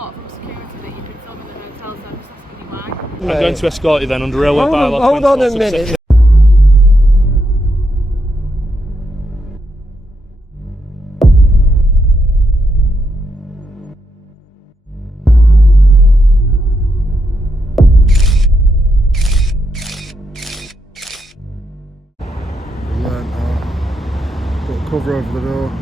report from security that you've been filming the hotel, so I'm just asking you why. I'm going to escort you then under railway bylaws. Hold on a minute. Put a cover over the door.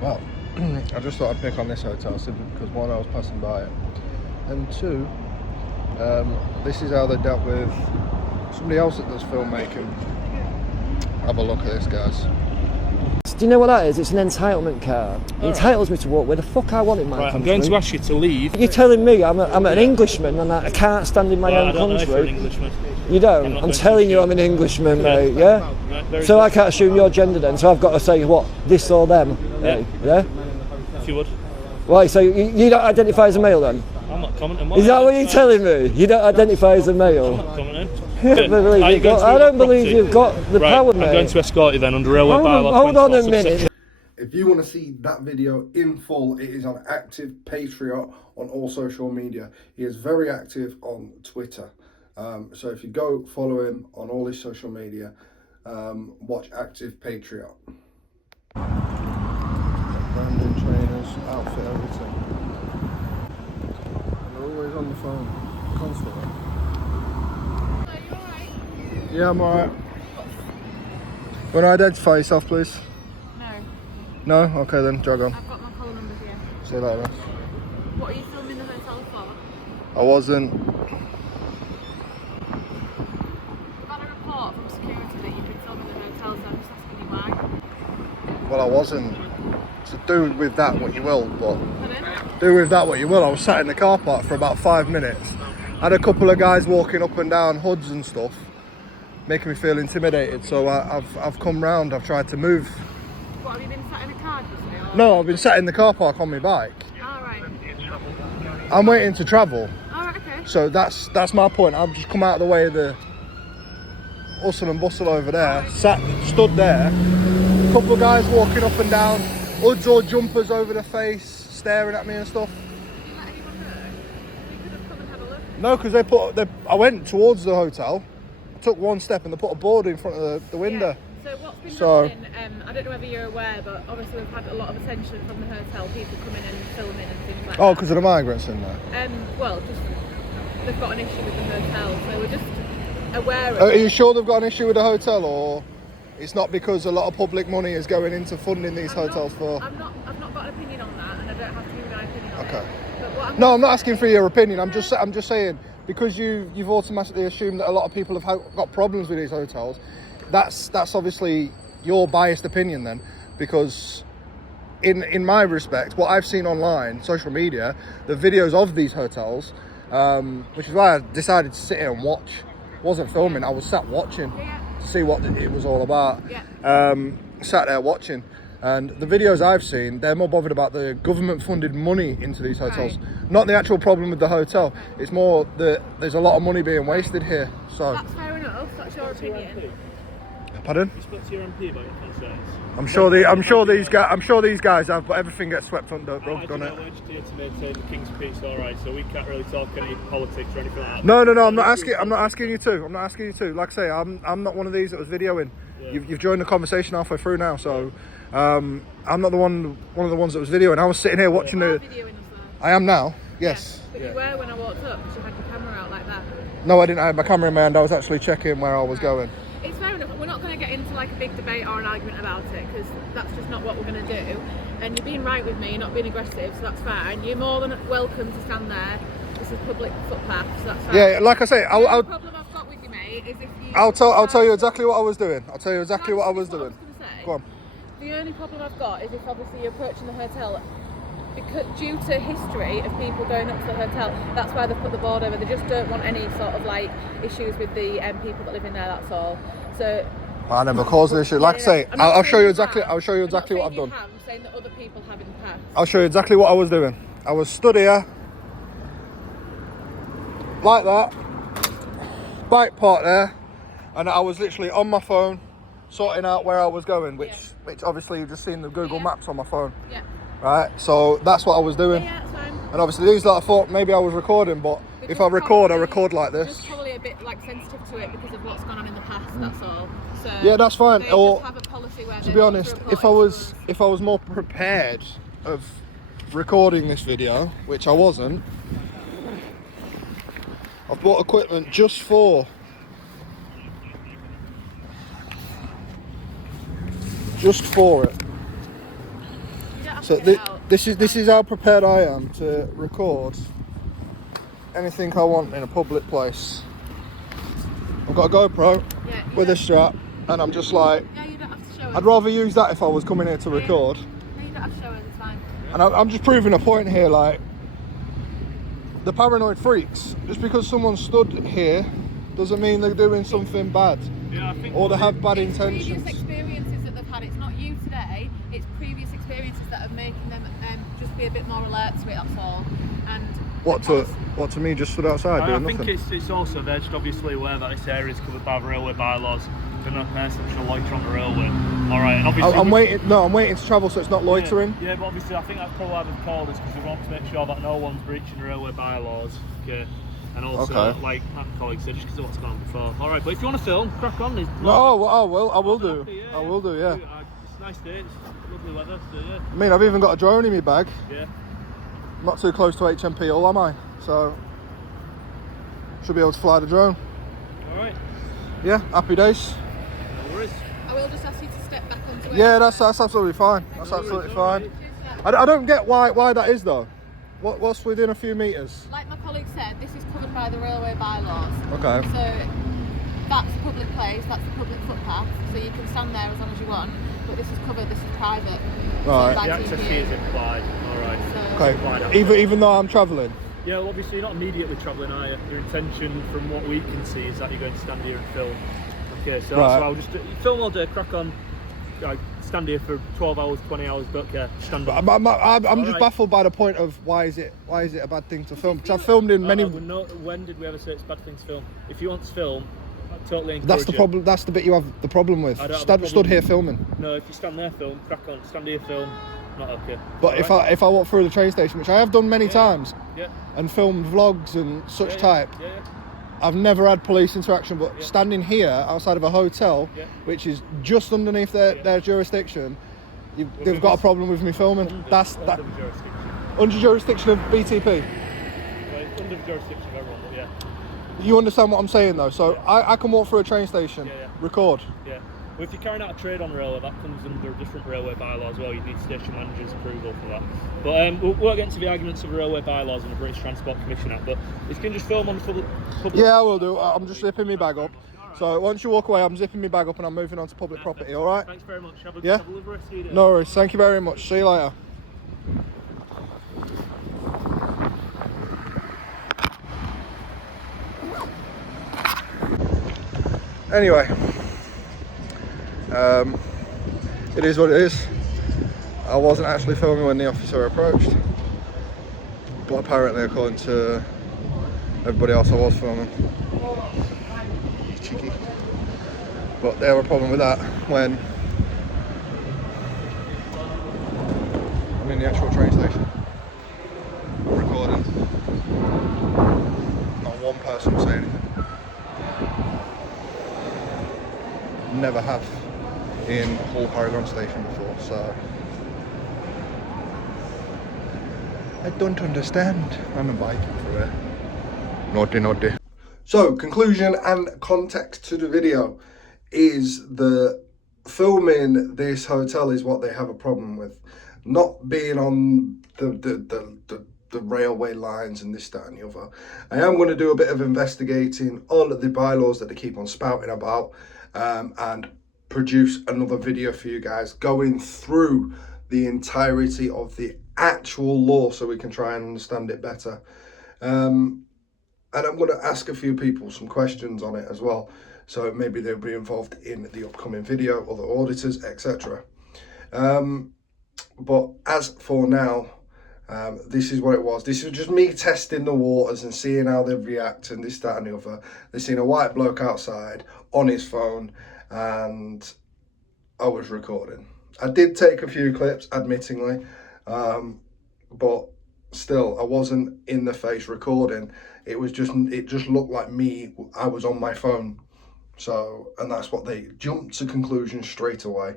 Well, I just thought I'd pick on this hotel simply because one, I was passing by it, and two, this is how they dealt with somebody else that does filmmaking. Have a look at this, guys. Do you know what that is? It's an entitlement card. It entitles me to walk where the fuck I want in my country. I'm going to ask you to leave. You're telling me I'm an Englishman and I can't stand in my own country? Know if you're an Englishman. You don't? I'm telling you I'm an Englishman, mate, yeah? So I can't assume your gender then, so I've got to say what? This or them? Yeah? If you would. Why, so you don't identify as a male then? I'm not commenting. Is that what you're telling me? You don't identify as a male? I'm not commenting. I don't believe you've got the power, mate. I'm going to escort you then under railway bylaws. Hold on a minute. If you want to see that video in full, it is on Active Patriot on all social media. He is very active on Twitter. So if you go follow him on all his social media, watch Active Patriot. Branding, trainers, outfit, everything. And they're always on the phone, constantly. Are you alright? Yeah, I'm alright. Want to identify yourself, please? No. No? Okay then, jog on. I've got my call numbers here. See you later. What are you filming the hotel for? I wasn't. We've had a report from security that you've been filming the hotel, so I'm just asking you why. Well, I wasn't. So do with that what you will, but Pardon? do with that what you will. I was sat in the car park for about 5 minutes. I had a couple of guys walking up and down hoods and stuff, making me feel intimidated. So I've come round. I've tried to move. What, have you been sat in a car, did you say? Or... No, I've been sat in the car park on my bike. Alright. I'm waiting to travel. Alright, okay. So that's my point. I've just come out of the way of the hustle and bustle over there, stood there. A couple of guys walking up and down, hoods or jumpers over the face, staring at me and stuff. Did you let anyone know? We could have come and had a look. No, because I went towards the hotel, I took one step and they put a board in front of the window. Yeah. So what's been So- happening, I don't know whether you're aware, but obviously we've had a lot of attention from the hotel, people coming in and filming and things like Oh, that. because of the migrants in there. Well, just they've got an issue with the hotel, so we're just aware of Are it. you sure they've got an issue with the hotel, or it's not because a lot of public money is going into funding these hotels for? I've not got an opinion on that, and I don't have to give my opinion on Okay. it. But what No, I'm not asking for your opinion. I'm just saying, because you've automatically assumed that a lot of people have got problems with these hotels. That's obviously your biased opinion then, because in my respect, what I've seen online, social media, the videos of these hotels, which is why I decided to sit here and watch. Wasn't filming, I was sat watching to see what it was all about. Sat there watching, and the videos I've seen, they're more bothered about the government funded money into these hotels, not the actual problem with the hotel. It's more that there's a lot of money being wasted here. So That's fair enough, that's your opinion. pardon? You spoke to your MP about your concerns. I'm sure these guys have, but everything gets swept under the rug, doesn't it? We're just here to maintain the King's peace, alright, so we can't really talk any politics or anything like that. No, I'm not asking you to. Like I say, I'm not one of these that was videoing. Yeah. You've joined the conversation halfway through now, so I'm not one of the ones that was videoing. I was sitting here watching the. Videoing us there. I am now. Yes. Yeah, but you were when I walked up, because you had your camera out like that. No, I didn't. I had my camera in my hand. I was actually checking where I was going. It's fair enough. We're not going to get into like a big debate or an argument about it, because that's just not what we're going to do. And you're being right with me, you're not being aggressive, so that's fine. You're more than welcome to stand there. This is public footpath, so that's fine. Yeah, like I say, the only problem I've got with you, mate, is if you. I'll tell you exactly what I was doing. I'll tell you exactly what I was doing. Go on. The only problem I've got is if obviously you're approaching the hotel, because due to history of people going up to the hotel, that's why they've put the board over. They just don't want any sort of like issues with the people that live in there. That's all. So I never caused an issue. Like I say, I'm not I'll show saying you you exactly. have. I'll show you I'm not exactly what I've saying done. you have, I'm saying that other people have in the past. I'll show you exactly what I was doing. I was stood here, like that, bike park there, and I was literally on my phone, sorting out where I was going, which obviously you've just seen the Google Maps on my phone. Yeah. Right, so that's what I was doing. Yeah, that's fine. And obviously these lot, I thought maybe I was recording, but if I record, I record like this. Just probably a bit like sensitive to it because of what's gone on in the past. That's all. So Yeah, that's fine. They Or just have a policy where to be honest, if I was more prepared of recording this video, which I wasn't, I've bought equipment just for it. So this is how prepared I am to record anything I want in a public place. I've got a GoPro with a strap, and I'm just like, Yeah, you don't have to show us. I'd rather use that if I was coming here to record. No, you don't have to show us. It's fine. And I'm just proving a point here, like, the paranoid freaks, just because someone stood here doesn't mean they're doing something bad. Yeah, I think Or they have bad It's intentions. previous experiences that they've had. It's not you today. It's previous experiences that are making them just be a bit more alert to it. That's all. And What to me just stood outside I doing think nothing. it's also they're just obviously aware that this area is covered by the railway bylaws. They're not person shall loiter on the railway. All right, and obviously I'm waiting. No, I'm waiting to travel, so it's not loitering. Yeah, but obviously I think that's probably why they've called us, because they want to make sure that no one's breaching the railway bylaws. Okay. And also, like my colleague said, just because of what's gone on before. All right, but if you want to film, crack on. No, I will do. I will do. Yeah. It's a nice day. It's lovely weather. So yeah. I mean, I've even got a drone in my bag. Yeah. I'm not too close to HMP, all am I? So should be able to fly the drone. All right. Yeah, happy days. No worries. I will just ask you to step back onto it. Yeah, that's absolutely fine. That's absolutely fine. I don't get why that is though. What's within a few meters? Like my colleague said, this is covered by the railway bylaws. Okay. So that's a public place, that's a public footpath, so you can stand there as long as you want, but this is covered, this is private. Right. So The access fee is implied. All right. So Okay. Even though I'm travelling. Yeah, well, obviously you're not immediately travelling, are you? Your intention, from what we can see, is that you're going to stand here and film. Okay, so Right. that's why I'll just film all day, crack on. Like, stand here for 12 hours, 20 hours, don't care. Stand on. I'm just baffled by the point of why is it a bad thing to film? Because I've filmed in many. When did we ever say it's a bad thing to film? If you want to film, I totally encourage That's the you. problem. That's the bit you have the problem with. I don't have a problem. Stood here filming. No, if you stand there, film, crack on. Stand here, film, not okay. But if I walk through the train station, which I have done many times, Yeah. and filmed vlogs and such type, Yeah. I've never had police interaction. But standing here outside of a hotel, which is just underneath their jurisdiction, they've got a problem with me filming. That's that. Under the jurisdiction. Under jurisdiction of BTP. Right, under the jurisdiction of everyone, but yeah. You understand what I'm saying though? So I can walk through a train station, record. Yeah. Well, if you're carrying out a trade on railway, that comes under different railway bylaws as well. You need station manager's approval for that. But we won't get into the arguments of the railway bylaws and the British Transport Commission Act. But if you can just film on the public. Yeah, I will do. I'm just zipping my bag up. So once you walk away, I'm zipping my bag up and I'm moving on to public property. All right? Thanks very much. Have a Yeah? lovely rest of your day. No worries. Thank you very much. See you later. Anyway, it is what it is. I wasn't actually filming when the officer approached, but apparently, according to everybody else, I was filming. Cheeky. But they have a problem with that when I'm in the actual train station. I'm recording. Not one person will say anything. Never have in Hull Paragon Station before, so I don't understand. I'm biking through it. Naughty. So, conclusion and context to the video is the filming this hotel is what they have a problem with. Not being on the railway lines and this, that and the other. I am going to do a bit of investigating on the bylaws that they keep on spouting about, and produce another video for you guys going through the entirety of the actual law so we can try and understand it better. And I'm going to ask a few people some questions on it as well. so maybe they'll be involved in the upcoming video, other auditors, etc. But as for now, this is what it was. This was just me testing the waters and seeing how they react and this, that and the other. They seen a white bloke outside on his phone and I was recording. I did take a few clips, admittingly, but still, I wasn't in the face recording. It just looked like me. I was on my phone. So, and that's what they jumped to conclusions straight away.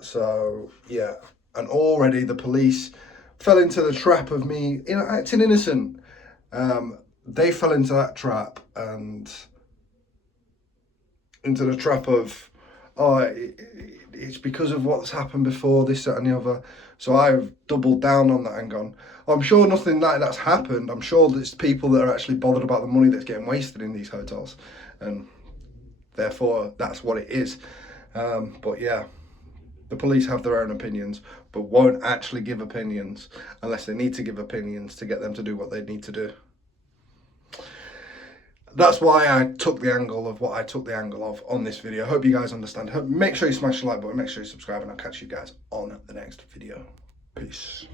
So yeah, and already the police fell into the trap of me acting innocent. They fell into that trap and into the trap of, oh, it's because of what's happened before, this, that and the other. So I've doubled down on that and gone, I'm sure nothing like that's happened. I'm sure there's people that are actually bothered about the money that's getting wasted in these hotels. And therefore, that's what it is. But yeah, the police have their own opinions, but won't actually give opinions unless they need to give opinions to get them to do what they need to do. That's why I took the angle of what I took the angle of on this video. Hope you guys understand. Make sure you smash the like button, make sure you subscribe, and I'll catch you guys on the next video. Peace.